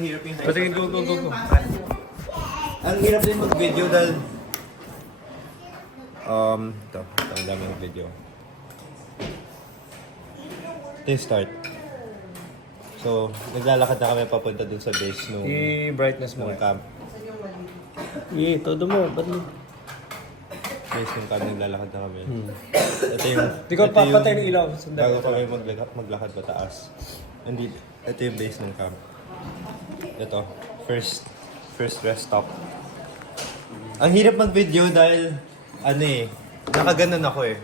Hirap yung Kasi go. Ang hirap din mag-video dahil ito ang daming video. Ito yung start. So, naglalakad na kami papunta dun sa base nung I-brightness mo. camp. Todo mo. Ba't mo? Base nung camp, naglalakad na kami. Ito yung... Di ko papatay ng ilaw. Bago kami maglakad pataas. Ito yung base ng camp. Ito, first rest stop. Ang hirap mag-video dahil, nakaganon ako eh.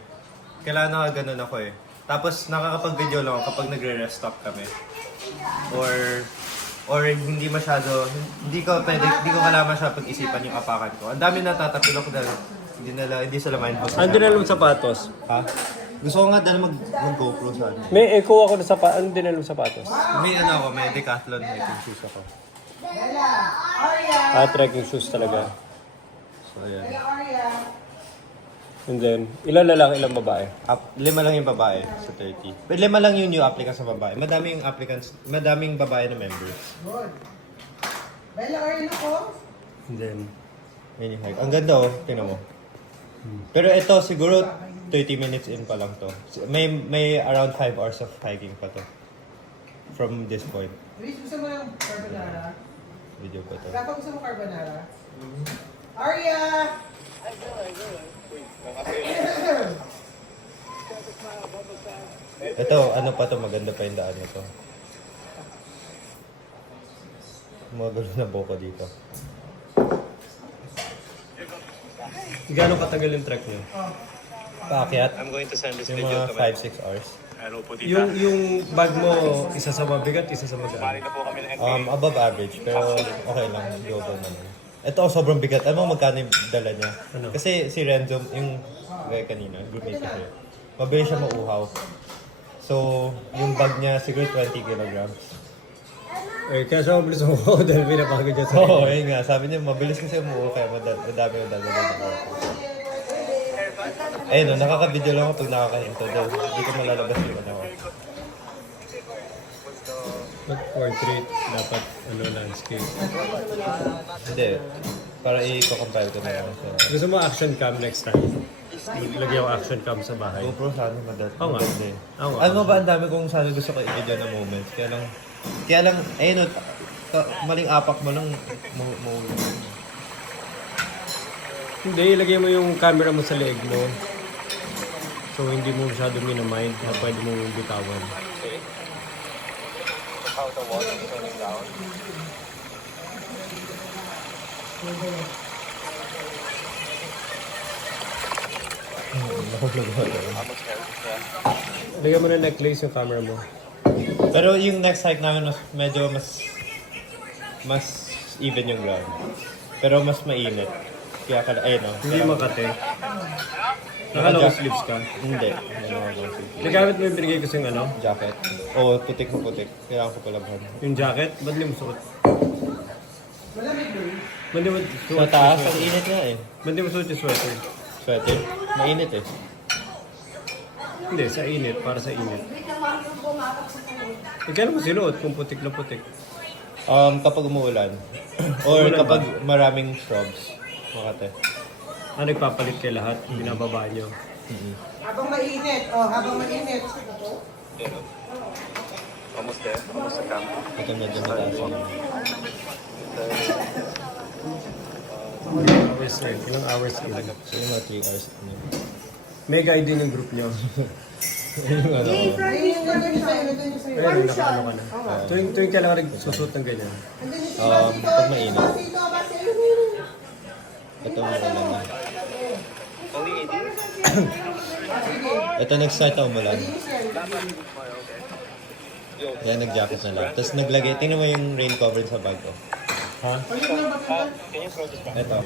Kailangan nakaganon ako eh. Tapos nakakapag-video lang ako kapag nagre-rest stop kami. Or hindi masyado, hindi ko kailangan masyado pag-isipan yung apakan ko. Ang dami natatapilok dahil hindi sila mindful. Ando na lang sapatos. Ha? Gusto ko nga dahil mag-GoPro sa ano. May echo ako na sapatos. Ano din na lang sapatos? May Decathlon hiking shoes ako. Trekking shoes talaga. So, ayan. And then, ilan lalaki, ilang babae? 5 lang yung babae sa 30. But 5 lang yung new applicants na babae. Madaming applicants, madaming babae na members. Bella, are you ako? And then, Yun yung hike. Ang ganda oh, tingnan mo. Pero ito siguro 30 minutes in pa lang to. May around 5 hours of hiking pa to. From this point. Luis, gusto mo yung carbonara? Video pa to. Rafa, gusto mo carbonara? Arya! Ito, ano pa to, maganda pa yung daan nito. Magalo na buko dito. gano'ng katagal yung trek niyo? Paakyat, I'm going to send this yung video mga to my 5-6 hours. Hello po tita. Yung bag mo, isa sa mabigat, isa sa Bali magaan. na po kami ng Above average, pero okay lang, doable naman. Ito sobrang bigat. Alam mo magkano yung dala niya? Ano? Kasi si Renzo, yung guy kanina, groupmate ko siya. Mabilis siya mauhaw. So, yung bag niya siguro 20 kilograms. Eh, kaya siya mabilis mo dahil pinapagod niya sa Oo, yun nga. Sabi niya, mabilis kasi umuha kaya madami yung dala. Ayun, nakaka-video lang ako pag nakakahinto daw. Hindi ko malalabas yung ano ko. Portrait, dapat landscape. Hindi. Para i-compile ko na yun. So, Gusto mo action cam next time? Lagyan ko action cam sa bahay. GoPro sana madali. Oo nga. Maganda eh. Oo nga. Alam mo ba, ang dami kong sana gusto ko i-video na moments. Kaya lang, ayun o, maling apak mo lang, Hindi, ilagay mo yung camera mo sa leg mo. So, hindi mo masyado minamind na pwede mo bitawan. how the water is running down. Almost there. Yeah. Ilagay mo na necklace yung camera mo. Pero yung next hike namin, medyo mas even yung ground. Pero mas mainit. Kaya ayun o. Hindi makate. Naka-long sleeves ka. Hindi. Nagamit mo yung binigay ko sa Jacket. Oo, putik na putik. Kailangan ko palabhan. yung jacket. Ba't hindi mo suot? Ba't hindi mo suot? Sa taas, ang init nga eh. Ba't hindi mo suot yung sweater? Sweater. Mainit eh. Hindi, sa init. Para sa init. Kailan mo sinuot kung putik na putik? Kapag umuulan. Or Umuulan kapag maraming shrubs. Makate. Nagpapalit kay lahat. Binababa nyo. Habang mainit. Habang mainit. Almost there. Almost the camp. Ito medyo mataas yun. Hours straight. Ilang hours yun? So yung mga 3 hours. May guide din yung group nyo. Yung ano. Ayun, nandun yung sa'yo. Nandun yung sa'yo. Ayun, nakaano ka na. Tuwing kailangan nagsusot ng ganyan. Nandun yung sa'yo. Pag mainit. Basito, basito. Ito mga ulan. Only 80? Ito nag-start na umulan. Kaya nag-jacket na lang. Tapos naglagay, tingnan mo yung rain cover sa bag ko. Ha? Can you throw this back? Ito.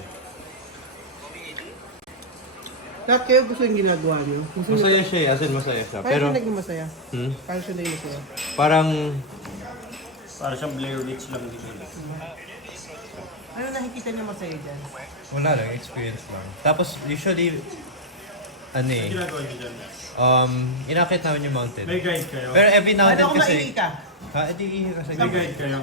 Lahat kayo gusto yung ginagawa niyo? Masaya siya eh, as in masaya siya. Paano Pero, siya naging masaya? hmm? Paano siya naging masaya? Parang, Para siyang Blair Witch lang dito. Ano nakikita niyo masaya dyan? wala lang, experience lang. Tapos, usually, ano eh, Ginagawa niyo dyan? inakit namin yung mountain. May guide kayo? Pero every now and Paano then kung kasi, maihi ka? ha, edi ihi ka sa May guide kayo?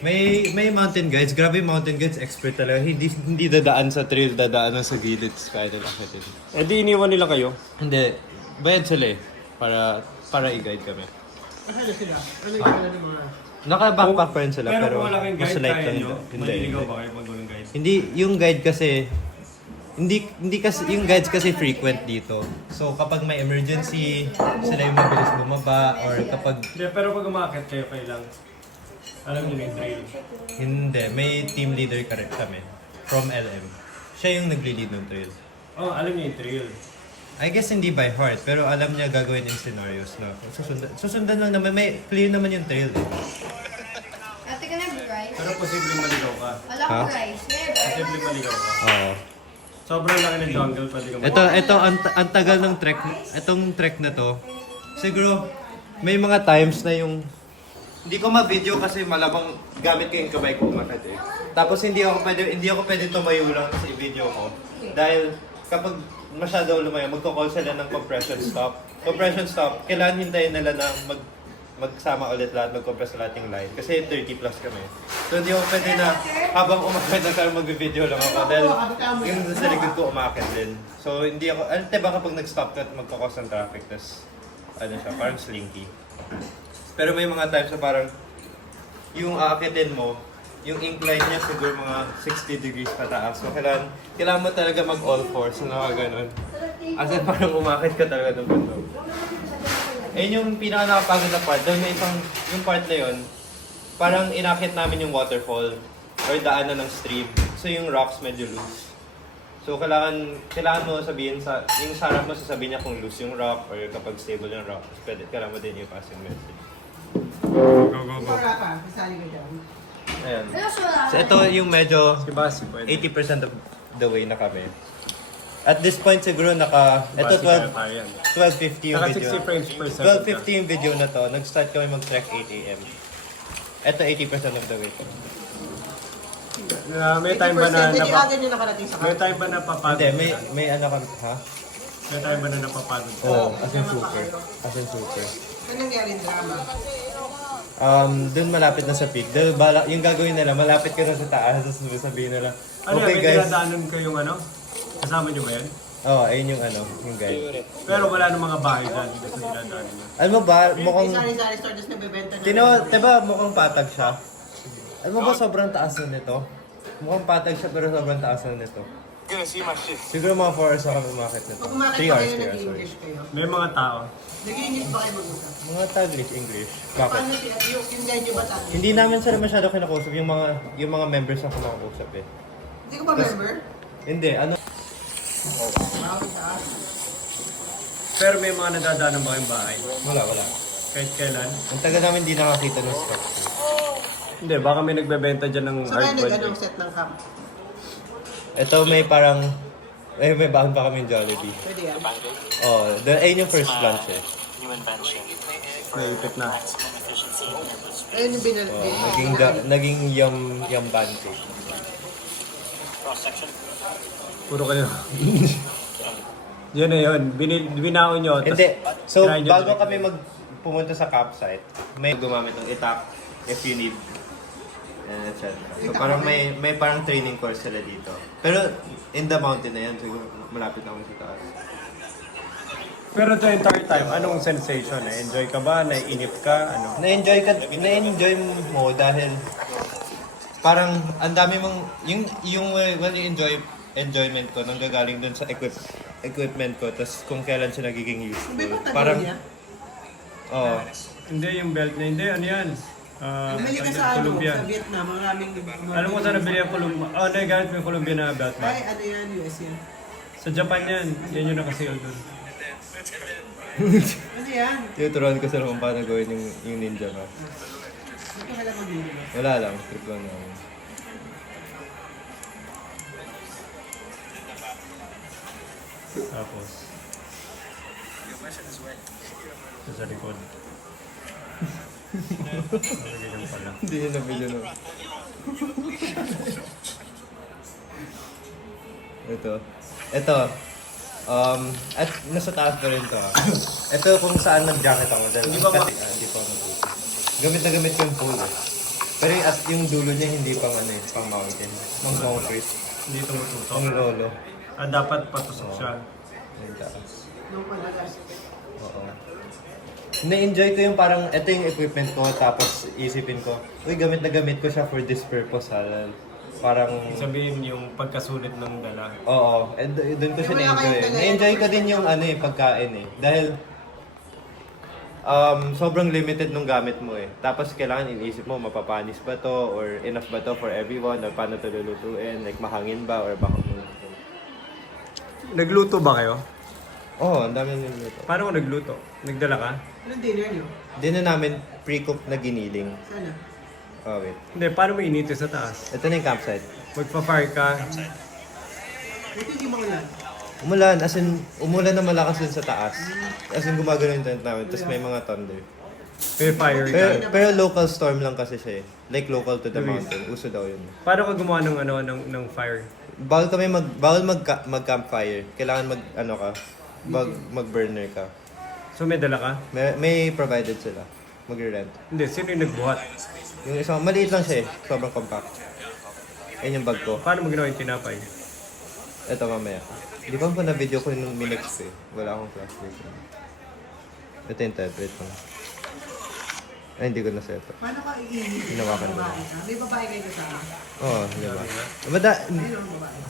May mountain guides. Grabe yung mountain guides. Expert talaga. Hindi dadaan sa trail, dadaan sa gilid. Kaya nila akitin. Eh di iniwan nila kayo. Hindi. Bayad sila eh. Para i-guide kami. Ano sila? Ano yung pala ng mga... Naka-backpack pa rin sila. Pero kung malaking mas guide light kaya lang. nyo, Hindi. maliligaw ba kayo pag walang guide? Hindi, yung guide kasi, hindi kasi, yung guides kasi frequent dito. So kapag may emergency, sila yung mabilis bumaba, or kapag, Hindi, pero pag umakit kayo lang, alam niyo na yung trail. hindi, may team leader kami from LM. Siya yung nagli-lead ng trail. Oh, alam niyo yung trail. I guess hindi by heart, pero alam niya gagawin yung scenarios na susundan lang naman, may clear naman yung trail. Ate ka na, rice? Pero posibleng maligaw ka. Wala Ha? ko rice. Posibleng maligaw ka. Oo. Sobrang laki ng jungle, pwede ka Ito, ang tagal ng trek, itong trek na to, siguro, may mga times na yung, hindi ko ma-video kasi malamang gamit ko yung kamay ko umakat eh. Tapos hindi ako pwede tumayo lang sa i-video ko. Dahil kapag masyado lumayo, magko-call sila ng compression stop. Compression stop, kailangan hintayin nila na magsama ulit lahat, mag-compress lahat yung line. Kasi 30 plus kami. So hindi ako pwede na habang umakit na tayo mag-video lang ako. Dahil yung sa likod ko umakit din. So hindi ako, diba kapag nag-stop ka at magkakos ng traffic, tas ano siya, parang slinky. Pero may mga times na parang yung aakitin mo, yung incline niya siguro mga 60 degrees pataas. So kailangan mo talaga mag all fours na nakaganon. As in parang umakit ka talaga ng bundok. Ayun yung pinaka nakapagod na part. Dahil may yung part na yun, parang inakit namin yung waterfall or daanan ng stream. So yung rocks medyo loose. So kailangan mo sabihin yung sa harap mo sasabihin niya kung loose yung rock or kapag stable yung rock. Kailangan mo din i-pass yung message. Go, go, go. Wala pa, kasali ka dyan. Ayan. Ano wala? So ito yung medyo Si Basi pwede. 80% of the way na kami. At this point siguro ito Basi kaya 12 tayo yan. 12:50 yung Naka video. 60 frames per second. 12:50 yung video na to. Nag-start kami mag-trek 8 AM. Ito 80% of the way. May time ba na Hindi agad yung nakarating sa may time ba na papagod? Hindi, may ano kami, ha? May time ba na napapagod? Oo, as in super. As in super. Ano nangyari yung drama? Doon malapit na sa peak. Dahil yung gagawin nila, malapit ka na sa taas, tapos sabihin nila, Ano yan, okay may guys. dinadaanan kayong ano? Kasama niyo ba yan? Oo, ayun yung yung guide. Pero wala nang mga bahay dyan kasi dinadaanan niyo. Alam mo ba, mukhang, Sari-sari store, tapos nabibenta niya. diba mukhang patag siya? Alam mo ba sobrang taas na nito? Mukhang patag siya pero sobrang taas na nito. Gonna see my shit. Siguro mga 4 hours ako umakit nito. Pag umakit 3 pa hours, kayo, 3 hours, sorry. nag-English kayo. May mga tao. Nag-English ba kayo mag-usap? Mga Taglish, English. Bakit? Paano siya? Yung guide nyo ba tayo? Hindi namin sila masyado kinakausap yung mga members na kinakausap eh. Hindi ko ba member? Hindi, ano? Wow, taas. Pero may mga nadadaanan ba kayong bahay? Wala. Kahit kailan? Ang tagal namin hindi nakakita ng structure. Hindi, baka may nagbebenta dyan ng So kaya hardwood. nag-anong set ng camp? Ito may parang, may bahan pa kami Jollibee. Pwede yan. Oh, ayun yung first lunch eh. New invention. Naipit na. Ayun yung Naging yum pancake. Cross section. Puro kayo. Yun na yun. Binaon nyo. tas Hindi. So, try nyo bago direct. kami pumunta sa campsite, may gumamit ng itak if you need. And etc. So, parang may parang training course sila dito. Pero, in the mountain na yan, siguro malapit na kami sa taas. Pero the entire time, anong sensation? Na-enjoy ka ba? Naiinip ka? Ano? Na-enjoy mo dahil parang ang dami mong yung enjoyment ko nanggagaling dun sa equipment ko tas kung kailan siya nagiging useful. May ba Parang niya? oh, Hindi, yung belt na hindi. Ano yan? Bumili ka sa Columbia. sa Vietnam, maraming... Alam mo saan nabili ang Columbia? Oh, nagamit mo yung Columbia na belt ba? Ay, ano yan, US yan. Sa Japan yan. Yan yung nakasale dun. Ano yan? tinuturuan ko sila kung paano gawin yung ninja ko. Ito ka lang mag-video. Wala lang, trip lang namin. Tapos. Sa likod. Ganyan pala. Hindi yun na video no. Ito. At nasa taas pa rin to. Ito kung saan nag-jacket ako. Dahil Hindi ba hindi pa ako natuto. Gamit na gamit ko yung pool eh. Pero yung dulo niya hindi pang ano eh, pang mountain. Pang concrete. Hindi tumututok. Pang lolo. Dapat patusok siya. Yung taas. Nung madalas. Oo. Na-enjoy ko yung parang, ito yung equipment ko, tapos isipin ko, uy, gamit na gamit ko siya for this purpose, halal. Parang, Sabihin yung pagkasulit ng dala. oo, doon ko siya Wala na-enjoy. kayong dala- Na-enjoy ko din yung ano eh, pagkain eh. Dahil, sobrang limited nung gamit mo eh. Tapos kailangan iniisip mo, mapapanis ba to, or enough ba to for everyone, or paano to lulutuin, like mahangin ba, or baka Nagluto ba kayo? Oo, ang dami niluto. Paano ko nagluto? Nagdala ka? Anong dinner niyo? Din na namin pre-cooked na giniling. Sana. Oh, wait. Hindi, paano mo initi sa taas? Ito na yung campsite. Magpa-fire ka. Ito hindi makulan. Umulan, as in, umulan na malakas dun sa taas. As in, gumagano yung tent namin, tapos may mga thunder. May fire ka. Pero local storm lang kasi siya eh. Like local to the mountain. Uso daw yun. Paano ka gumawa ng ano ng fire? Bawal mag-campfire. Kailangan mag-burner ka. So may dala ka? May provided sila. Mag-rent. Hindi, sino yung nagbuhat? Yung isang, maliit lang siya eh. Sobrang compact. Ayun yung bag ko. Paano mo ginawa yung tinapay? Ito mamaya. Di ba po na-video ko yung minix ko eh. Wala akong flashlight. Ito yung tent. Wait lang. Ay, hindi ko na-set. Paano ka iinit? Hinawakan ko Babae ka? May babae kayo kasama? Oo, di ba? Ayun ang babae.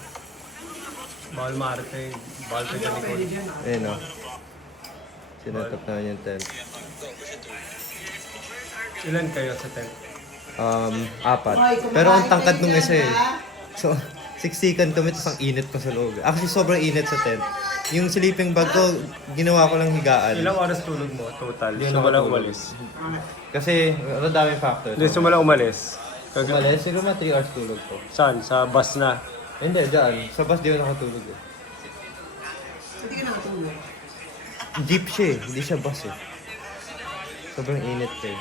Bawal maarte. Bawal ka Hindi sa ako likod. pwede dyan ah. Ayun o. Sinetap na yung tent. Ilan kayo sa tent? Apat. Pero ang tangkad nung isa eh. So, siksikan kami, tapos ang init pa sa loob. Actually, sobrang init sa tent. Yung sleeping bag ko, ginawa ko lang higaan. Ilang oras tulog mo total? Hindi So na wala matulog. umalis. Kasi, ang daming factor. Hindi, so wala umalis. Umalis, siguro mga 3 hours tulog ko. Saan? Sa bus na. Hindi, dyan. Sa bus di ako nakatulog eh. Hindi ka nakatulog. Jeep siya eh, hindi siya bus eh. Sobrang init eh.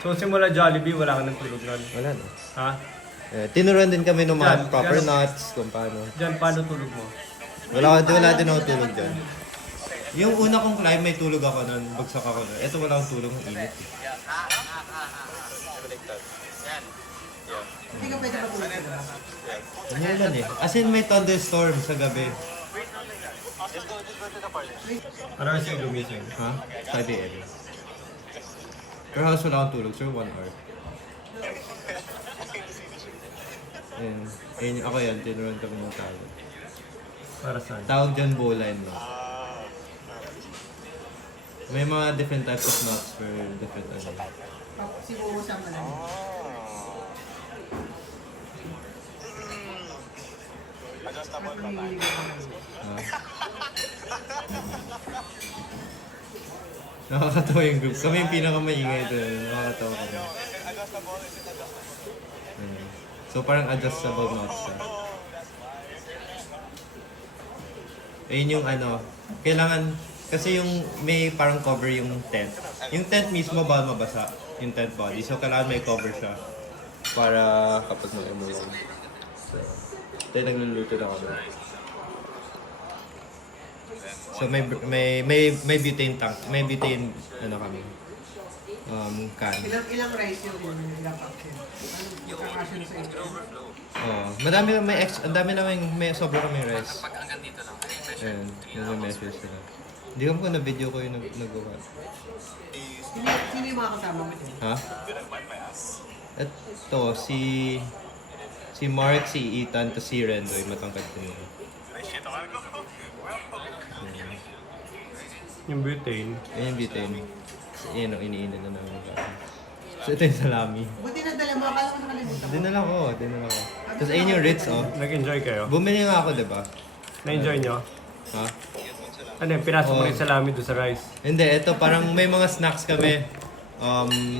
So simula Jollibee, wala ka nang tulog nun. Wala na. Ha? Tinuruan din kami ng mga Yan, proper yan. nuts, kung paano. Diyan, paano tulog mo? Wala din ako tulog dyan. Yung una kong climb, may tulog ako nun. Bagsak ako nun. Ito wala akong tulog, ang init. Hindi ka pwede matulog sa labas. Umulan eh. As in, may thunderstorm sa gabi. Ano kasi lumising? Ha? 5 a.m. Pero halos wala akong tulog, sir. 1 hour. Ayun. Ayun, ako yan. Tinuruan kami ng tawag. Para saan? Tawag dyan bowline no? May mga different types of nuts for different ano. Siguro sa ka lang. Adjustable At pa tayo. mamimili ka lang. Ha? Nakakatawa yung group. Kami yung pinakamaingay doon. Nakakatawa kami. Adjustable, is it adjustable? Ayun. So parang adjustable nuts siya. Ayun yung ano, kailangan, kasi yung may parang cover yung tent. Yung tent mismo bawal mabasa, yung tent body. So kailangan may cover siya para kapag may umulan. So, ito yung nagluluto na kami. So may butane tank, may butane ano kami. Can. Ilang rice yung ilang action? Anong kakasyon sa ito? Oh, madami na ang dami namin may sobra kaming rice. Ayun, yung measure sila. Hindi ko na video ko yung nagawa. Sino yung mga kasama mo dito? Ha? Ito, si Mark, si Ethan, to si Rendoy, matangkad ko nila. Yung butane. Ayun yung butane. Ayun ang iniinan na namin. So ito yung salami. Buti nadala mo, akala ko nakalimutan mo. Dinala ko. Tapos ayun yung Ritz, oh. Nag-enjoy kayo? Bumili nga ako, diba? Na-enjoy nyo? Ha? Ano yun, pinasok mo Oo. rin salami doon sa rice. Hindi, ito parang may mga snacks kami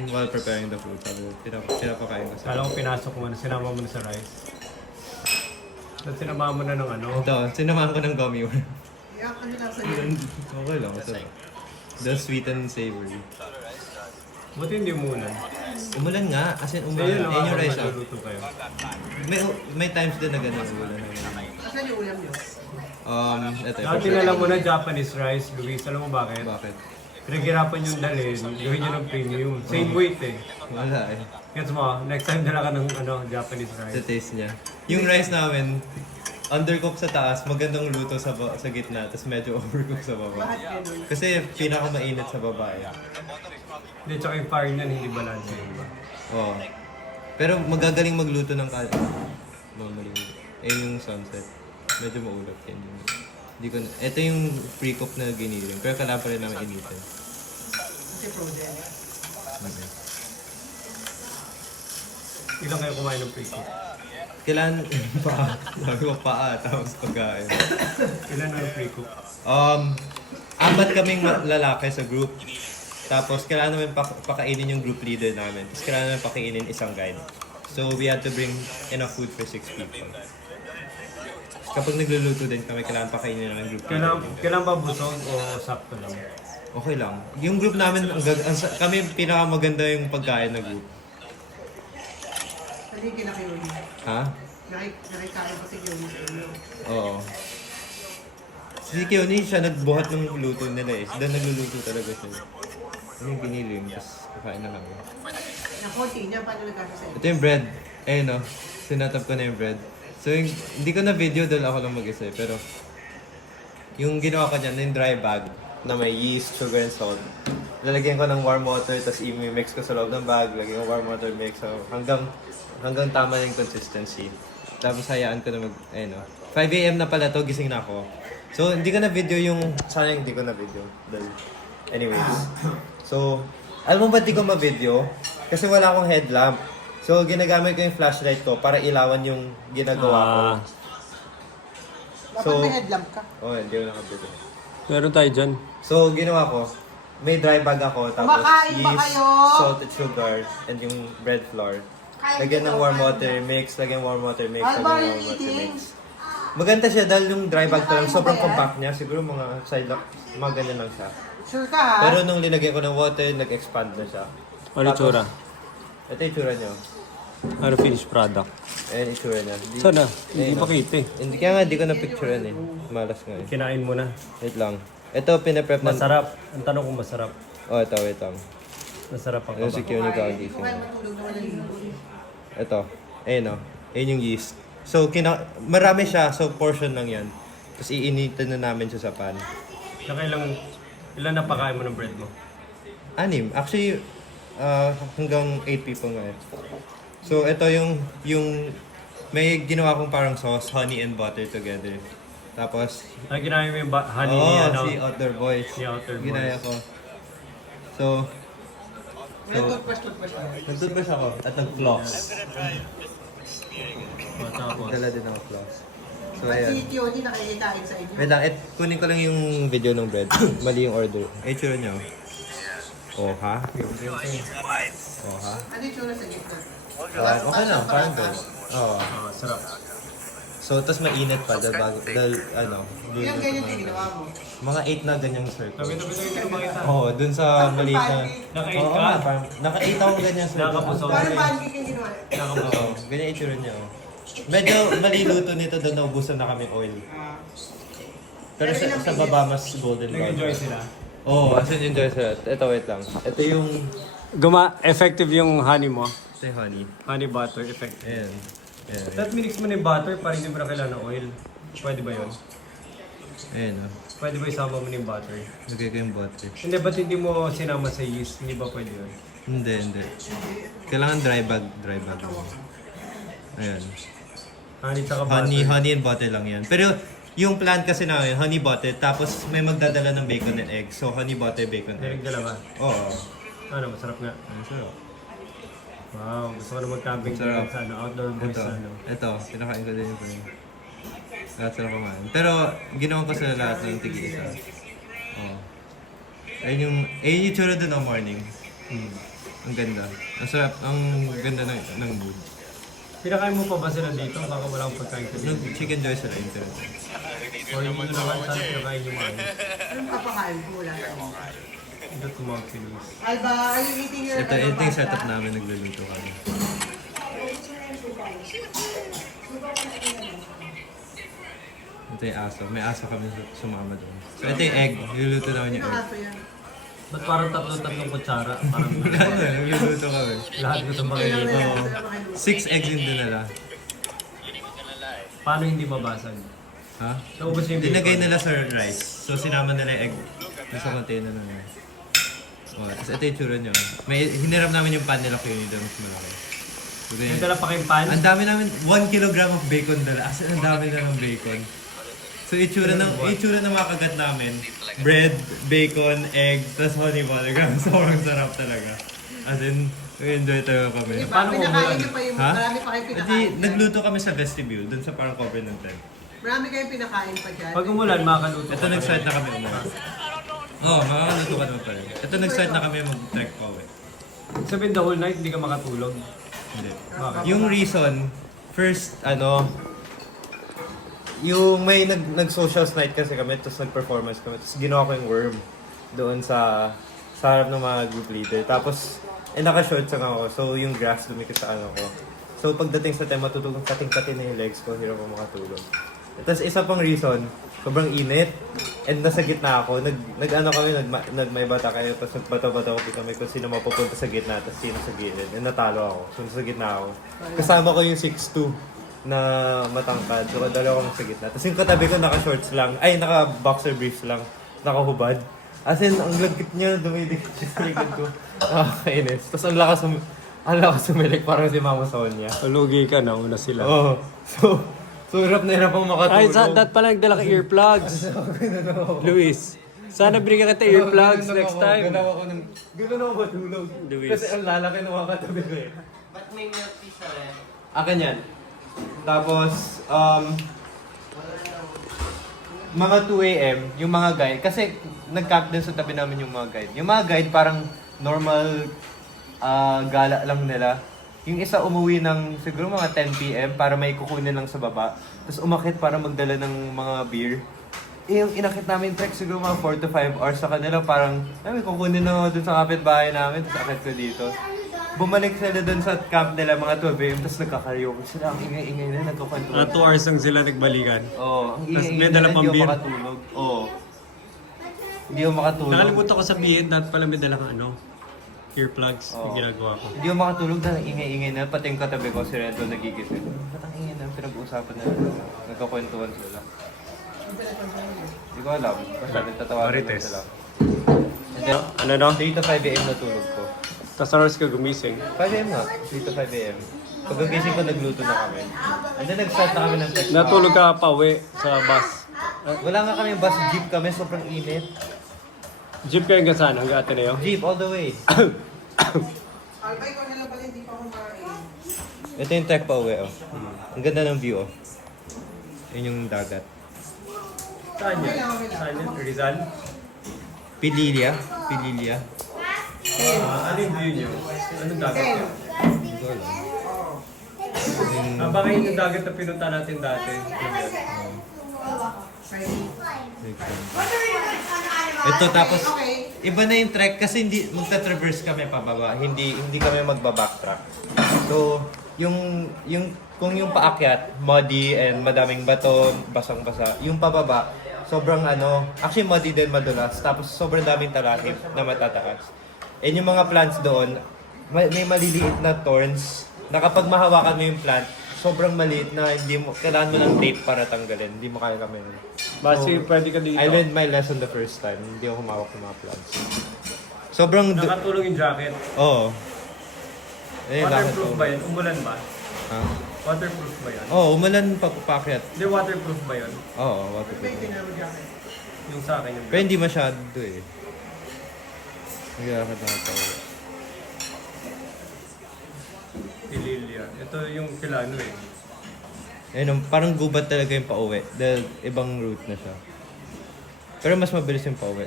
while preparing the food. Sabi ko, pinapakain ko sa Kala ko pinasok mo na, sinama mo na sa rice. Tapos sinama mo na ng ano. Ito, sinamahan ko ng gummy worm. Iyak ano lang sa iyo. Okay lang, masarap. The sweet and savory. Buti hindi umulan. Umulan nga, as in So umulan. yun, Ayun yung rice, ah. magluluto kayo. May times din na gano'n umulan. Asan yung ulam niyo? Ito. Dati na lang mo na Japanese rice, Luis. Alam mo bakit? Bakit? Pinaghirapan yung dalhin, gawin nyo ng premium. Same weight eh. Wala eh. Gets mo, next time dala ka ng Japanese Sa rice. taste niya. Yung rice namin, undercook sa taas, magandang luto sa gitna, tapos medyo overcook sa baba. Bakit ganun? Kasi pinakamainit sa baba eh. Hindi, tsaka yung fire niyan, hindi balance yun, diba? Oo. Pero magagaling magluto ng kanin. Normally. Yung sunset. Medyo maulap yan. Hindi ko na, ito yung pre-cook na giniling. Pero kailangan pa rin namin initin. Kasi frozen. Okay. Ilang kayo kumain ng pre-cook? Kailangan paa. Sabi ko paa, tapos pagkain. Ilan na yung pre-cook? 4 kaming lalaki sa group. Tapos kailangan namin pakainin yung group leader namin. Tapos kailangan namin pakainin isang guide. So we had to bring enough food for 6 people. Kapag nagluluto din kami, kailangan pakainin namin group leader. Kailan ba busog o sakto lang? Okay lang. Yung group namin, kami pinakamaganda yung pagkain na group. Hindi kinakayoni. Ha? Nakikain ko si Yoni sa inyo. Oo. Si Keone, siya nagbuhat ng luto nila eh. Doon nagluluto talaga siya. Ano yung piniling, tapos kakain na kami. Nakonti niya, paano nagkasa sa inyo? Ito yung bread. Eh no, sinatap ko na yung bread. So yung, hindi ko na video dahil ako lang mag-isa eh. Pero yung ginawa ko dyan, yung dry bag na may yeast, sugar, and salt. Lalagyan ko ng warm water, tapos i-mix ko sa loob ng bag. Lagyan ko warm water mix. So hanggang tama yung consistency. Tapos hayaan ko na eh no. 5 AM na pala to, gising na ako. So hindi ko na video yung, sana hindi ko na video. Dahil, anyways. So, alam mo ba di ko ma-video? Kasi wala akong headlamp. So, ginagamit ko yung flashlight ko para ilawan yung ginagawa ko. Dapat So- may headlamp ka. Oh, hindi ko nakabito. Meron tayo dyan. So, ginawa ko, may dry bag ako, tapos Kumakain ba yeast, kayo? salted sugar, and yung bread flour. Lagyan ng warm water mix, lagyan warm water mix, lagyan Alba, ng you're warm water eating? mix. Maganda siya dahil yung dry bag ko lang, Kinakain mo sobrang ba yan? compact niya. Siguro mga side lock, mga ganyan lang siya. Sure ka ha? Pero nung linagyan ko ng water, nag-expand na siya. Ano tsura? Ito yung itsura niyo. Ano finished product? Ayan yung itsura niya. Sana, hindi Ayun, pa kita eh. Hindi, kaya nga, di ko na-picturean eh. Malas nga eh. Kinain mo na. Wait lang. Ito, pinaprep na... Masarap. Ang tanong kung masarap. Oh, ito, wait lang. Masarap ang Yung kaba. secure ni Kagi. Kung kayo matulog naman ng libo. Ito. Ayun o. Ayun yung yeast. So, marami siya. So, portion lang yan. Tapos iinitin na namin siya sa pan. Saka ilan na pakain mo ng bread mo? 6. Actually, hanggang 8 people nga eh. So, ito yung may ginawa kong parang sauce, honey and butter together. Tapos, Ay, ginamit mo yung honey oo, ni ano? si Outdoor Boys. Si Outer Boys. Ginaya ko. So, Toothbrush na. nagtoothbrush ako at nag-floss. O, tapos. Dala din ako floss. So, At ayan. si Yoni nakikikain sa inyo. Wait lang, kunin ko lang yung video ng bread. Mali yung order. Eh, tsura nyo. Oh, ha? Oh, ha? Ano yung tsura sa gitna? Okay lang, parang good. Oo. Ah, sarap. So, tas mainit pa dahil ano, Yung ganyan yung ginawa mo. mga 8 na ganyang circle. Tabi-tabi tayo makita. Oo, dun sa maliit na... Naka-8 Oo ka? nga, parang naka-8 ako ganyan circle. Nakapusok. Parang pancake yung ginawa. Oo, ganyan yung itsura niya. Oh. Medyo mali luto nito doon, naubusan na kami oil. Pero sa baba mas golden brown. Nag-enjoy sila. Oo, as in enjoy sila. Ito, wait lang. Ito yung... Effective yung honey mo. Ito yung honey. Honey butter effective. Ayan. Ayan. Tapos minix mo na yung butter para hindi mo na kailangan ng oil. Pwede ba yun? Ayan, oh. Pwede ba isama mo na yung butter? Lagay ko yung butter. Hindi, ba't hindi mo sinama sa yeast? Hindi ba pwede yun? Hindi. Kailangan dry bag. Ayan. Honey tsaka butter. Honey and butter lang yan. Pero yung plan kasi namin, honey butter, tapos may magdadala ng bacon and egg. So, honey butter, bacon, egg. Direct dalawa. Oo. Ano, masarap nga. Ang sarap. Wow, gusto ko na mag-camping Sarap. dito sa outdoor boys Ito, pinakain ko din yung friend. Lahat sila kumain. Pero, ginawa ko sila lahat ng tigi-isa. Oo. Ayun yung tsura doon ng morning. Ang ganda. Ang sarap, ang ganda ng mood. Pinakain mo pa ba sila dito? Baka wala akong pagkain ko dito. Nag-chicken joy sila yung tsura. O hindi ko naman saan pinakain yung mga Anong papakain ko? Wala na. ito tumawag Phillies. Alba, are you eating your Ito yung setup namin, nagluluto kami. Ito yung aso. May aso kami sumama doon. So ito yung egg. Niluluto namin yung Ano egg. aso yan? Ba't parang tatlong kutsara? Parang Ano, nagluluto kami. lahat gusto makikita. 6 eggs yung dinala. Paano hindi mabasag? Ha? Naubos yung Dinagay bacon. nila sa rice. So sinama nila yung egg sa container na rice. Oh, tapos ito yung tsura nyo. Hiniram namin yung pan nila kung yun mas malaki. So, May dala pa kayong pan? ang dami namin, 1 kilogram of bacon dala. As in, ang dami na ng bacon. So itsura ng mga kagat namin, bread, bacon, egg, tapos honey butter. Grabe, sobrang sarap talaga. As in, enjoy talaga kami. Paano mo Pinakain umulan? niyo pa yung Ha? marami pa kayong Hindi, pinakain. nagluto kami sa vestibule, dun sa parang cover ng tent. Marami kayong pinakain pa dyan. Pag umulan, makakaluto Ito nag-start na kami umuwi. Oo, makakaluto ka naman pala. Ito nag-start na kami mag-trek pa uwi. Sabihin the whole night, hindi ka makatulog. Hindi. Bakit? Yung reason, first, yung may nag-socials night kasi kami, tapos nag-performance kami, tapos ginawa ko yung worm doon sa harap ng mga group leader. Tapos, naka-shorts lang ako, so yung grass lumikit sa ano ko. So pagdating sa time, matutulog, kating-kating na yung legs ko, hirap ako makatulog. Tapos isa pang reason, sobrang init, and nasa gitna ako, may bata kayo, tapos nagbato-bato ko kami kung sino mapupunta sa gitna, tapos sino sa gilid, and natalo ako, so nasa gitna ako. Kasama ko yung 6'2", na matangkad. So, dalawa akong sa gitna. Tapos yung katabi ko naka-shorts lang. Ay, naka-boxer briefs lang. Nakahubad. As in, ang lagkit niya dumidikit siya sa likod ko. Nakakainis. Tapos ang lakas sumilik parang si Mama Sonia. Lugi ka na, una sila. Oo. So hirap na hirap akong makatulog. Ay, dapat pala nagdala ka earplugs. Luis, sana bigyan kita earplugs next time. Ganun ako matulog. Luis. Kasi ang lalaki ng mga katabi ko eh. Ba't may milk tea siya rin? Akin yan. Tapos, mga 2 a.m., yung mga guide, kasi nag-camp din sa tabi namin yung mga guide. Yung mga guide parang normal gala lang nila. Yung isa umuwi ng siguro mga 10 p.m. para may kukunin lang sa baba. Tapos umakit para magdala ng mga beer. Yung inakit namin trek siguro mga 4 to 5 hours sa kanila. Parang, may kukunin na dun sa kapitbahay namin. Tapos akit ko dito. Bumalik sila dun sa camp nila mga 12 a.m. Tapos nagkakaraoke sila. Ang ingay-ingay na, nagkukwentuhan. 2 hours lang sila nagbalikan. Oo, ang Tapos ingay-ingay may dala na, pang hindi ako beer. makatulog. Oo. Hindi ako makatulog. Nakalimutan ko sabihin, dapat pala may dala kang earplugs. Yung ginagawa ko. Hindi ako makatulog dahil ang ingay-ingay na. Pati yung katabi ko, si Rento nagigising. Ba't ang ingay na? Pinag-uusapan na. Nagkakwentuhan sila. Hindi ko alam. Basta nagtatawagan lang Marites. sila. And then, Ano no? 3 to 5 a.m. na tulog ko. Tapos oras ka gumising. 5 a.m. na. 3 to 5 a.m. Pagkagising ko, nagluto na kami. And then nag-start na kami ng text. Natulog ka pa uwi sa bus. Wala nga kami bus, jeep kami. Sobrang init. Jeep kayo hanggang saan? Hanggang Ateneo? Jeep all the way. Albay ko na lang pala, hindi pa kumain. Ito yung trek pa uwi, oh. Ang ganda ng view, oh. Yun yung dagat. Saan yun? Saan yun? Rizal? Pililia. Pililia. Ano yung view nyo? Anong dagat yun? Hindi ko alam. Baka yun yung dagat na pinunta natin dati. Ito tapos, Okay. iba na yung trek kasi hindi magta-traverse kami pababa. Hindi kami magba-backtrack. So, kung yung paakyat, muddy and madaming bato, basang-basa. Yung pababa, sobrang actually muddy din madulas. Tapos sobrang daming talahib na matataas. And yung mga plants doon, may maliliit na thorns na kapag mahawakan mo yung plant, sobrang maliit na kailangan mo ng tape para tanggalin. Hindi mo kaya kami. Basi pwede ka dito. I learned my lesson the first time. Hindi ako humawak ng mga plants. Sobrang... Nakatulong yung jacket. Oo. Eh, Waterproof ba yun? Umulan ba? Ha? Waterproof ba yun? Oo, umulan papakyat. Hindi, waterproof ba yun? Oo, waterproof. Yung sa akin yung Pero hindi masyado eh. Naglalakad na ito. Ililia. Ito yung kilano eh. Ayun, parang gubat talaga yung pauwi. Dahil ibang route na siya. Pero mas mabilis yung pauwi.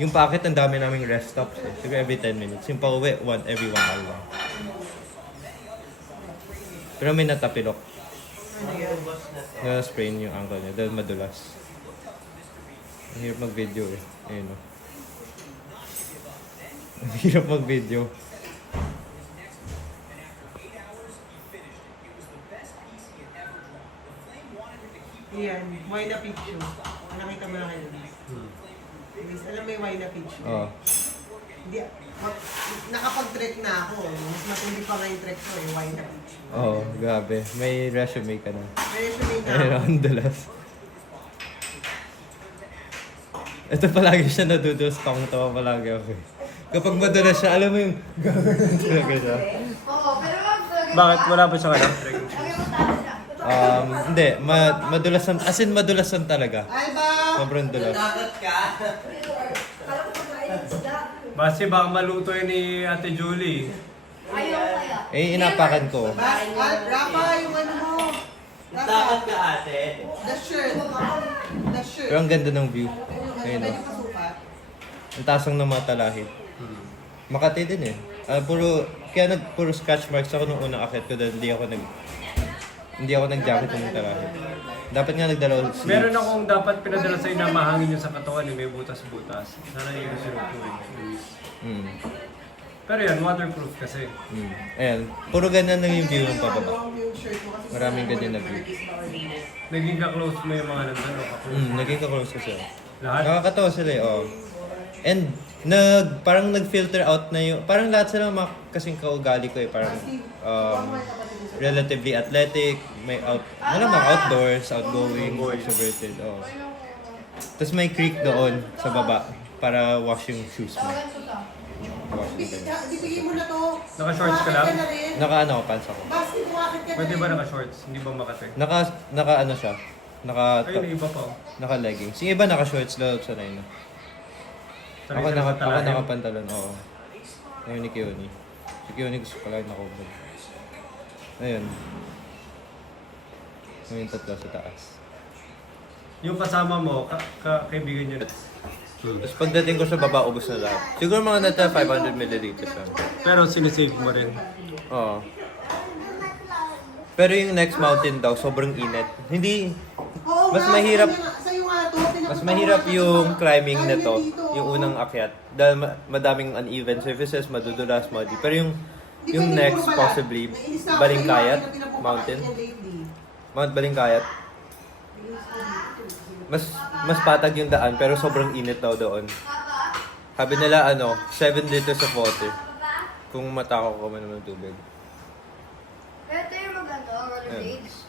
Yung paakit, ang dami naming rest stops eh. Siguro every 10 minutes. Yung pauwi, every 1 hour lang. Pero may natapilok. Na-sprain yung ankle niya dahil madulas. Ang hirap mag-video eh. Ayun o. Ang hirap mag-video. Yan, buhay na picture. Nakita mo na kayo. Alam mo yung Huayna Beach? Oo. Hindi, nakapag-trek na ako. Mas matindi pa nga yung trek ko, yung Huayna Beach. Oo, grabe. May resume ka na. May resume na Ayun, ako. ang dulas. Ito palagi siya nadudulas. Tawang-tawa palagi ako eh. Kapag madulas siya, alam mo yung gagawin talaga siya. Oo, pero wag talaga. Bakit? Wala pa siyang ano? Lagi mo tayo na. Hindi, madulasan, as in madulasan talaga. Alba! Sobrang dulas. Dagat ka! Kala ko pagkain isda. Base baka maluto yun ni Ate Julie. Ayaw kaya. Eh, inapakan ko. Rafa, yung ano mo! Dagat ka ate! The shirt! The shirt! Pero ang ganda ng view. Ayun o. Pwede pasukat. Ang tasang ng mga talahit. Makati din eh. Kaya puro scratch marks ako nung unang akit ko dahil hindi ako nag-jacket ng talahit. Dapat nga nagdala ako sleeves. Meron akong dapat pinadala sa'yo na mahangin yung sa katawan eh, may butas-butas. Sana yung sinuto eh. Mm. Pero yan, waterproof kasi. Mm. Ayan. Puro ganyan lang yung view ng pababa. Yung shirt mo kasi Maraming ganyan na view. Naging ka-close mo yung mga nandun o ka-close. Naging ka-close ko sila. Lahat? Nakakatawa sila eh, oo. And parang nag-filter out na yung, parang lahat sila mga kasing kaugali ko eh, parang relatively athletic, may outdoors, outgoing, extroverted, oo. Tapos may creek doon sa baba para wash yung shoes mo. Tawagan ko to. Wash mo ganyan. Bibigyan mo na to. Naka-shorts ka lang? Bakit na rin? Naka pants ako. Basket, umakit ka na Pwede rin. ba naka-shorts? Hindi ba makate? Naka ano siya? Ayun, iba pa oh. Naka leggings. Yung iba naka shorts lang sa na. Ako Sanay ka na sa ako talahin. nakapantalon, oo. Ngayon ni Kioni. Si Kioni gusto ko lang nakubad. Ayun. Ngayon tatlo sa taas. Yung kasama mo, kaibigan nyo na. Tapos pagdating ko sa baba, ubos na lahat. Siguro mga nata 500 milliliters lang. Pero sinisave mo rin. Oo. Pero yung next mountain daw, sobrang init. Hindi, Oo mas nga, mahirap, sa'yo nga to, mas mahirap yung climbing na to, yung unang akyat. Dahil madaming uneven surfaces, madudulas, muddy. Pero yung next, possibly, Balingkayat Mountain. Mount Balingkayat. Mas patag yung daan, pero sobrang init daw doon. Sabi nila, 7 liters of water. Kung matakaw ka man ng tubig. Pero ito yung maganda, rollerblades.